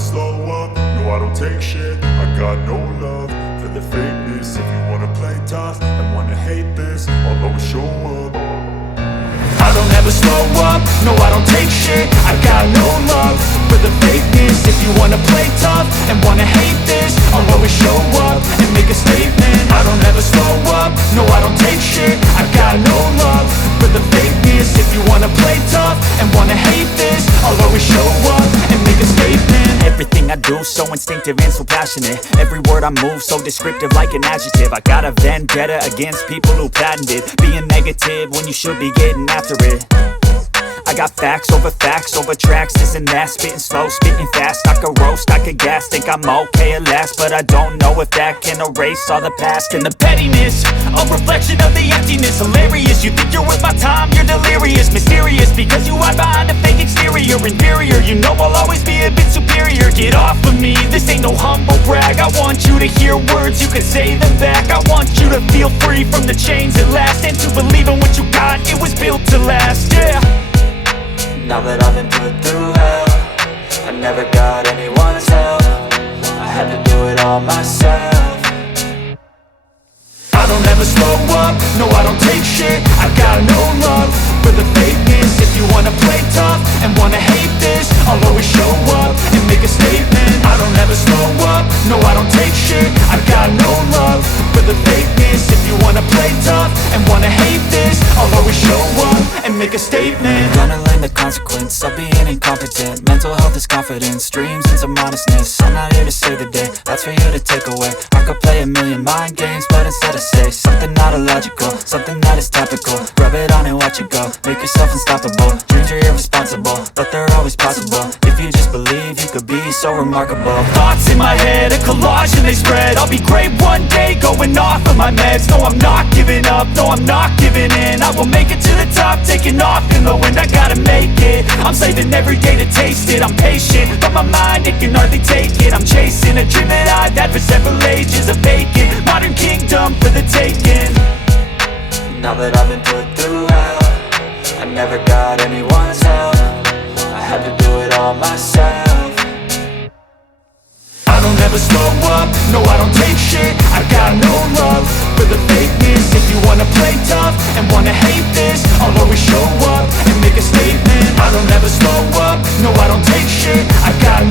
slow up, no I don't take shit. I got no love for the fakeness. If you wanna play tough and wanna hate this, I'll always show up. I don't ever slow up, no I don't take shit. I got no love for the fakeness. If you wanna play tough and wanna hate this, I'll always show up and make a statement. I don't ever slow up, no I don't take shit. I got no love for the fakeness. If you wanna play tough and wanna hate this, I'll always show up and make a statement. Everything I do so instinctive and so passionate. Every word I move so descriptive like an adjective. I got a vendetta against people who patented being negative when you should be getting after it. I got facts over tracks, this and that. Spitting slow, spitting fast, I could roast, I could gas. Think I'm okay at last, but I don't know if that can erase all the past. And the pettiness, a reflection of the emptiness. Hilarious, you think you're worth my time, you're delirious. Mysterious, because you hide behind a fake exterior. Inferior, you know I'll always be a bit superior. Get off of me, this ain't no humble brag. I want you to hear words, you can say them back. I want you to feel free from the chains at last, and to believe in what you got, it was built to last, yeah. Now that I've been put through hell, I never got anyone's help. I had to do it all myself. I don't ever slow up, no I don't take shit. I got no love for the fakeness. If you wanna play tough and wanna hate this, I'll always show up and make a statement. I don't ever slow up, no I don't take shit. I got no love for the fakeness. If you wanna play tough and wanna hate this, I'll always show up and make a statement. Gonna learn the consequence of being incompetent. Mental health is confidence, dreams and some honestness. I'm not here to save the day, that's for you to take away. I could play a million mind games, but instead I say something not illogical, something that is topical. Rub it on and watch it go, make yourself unstoppable. Dreams are irresponsible, but they're always possible. If you just believe, you could be so remarkable. Thoughts in my head, a collage and they spread. I'll be great one day, going off of my meds. No, I'm not giving up, no, I'm not giving in. I will make it to the top, taking off in the wind. I gotta make it, I'm saving every day to taste it. I'm patient, but my mind, it can hardly take it. I'm chasing a dream that I've had for several ages. A vacant, modern kingdom for the taking. Now that I've been put through hell, I never got anyone's help. I had to do it all myself. I don't ever slow up, no I don't take shit. I got no love for the fakeness. If you wanna play tough and wanna hate this, I'll always show up and make a statement. I don't ever slow up, no I don't take shit. I got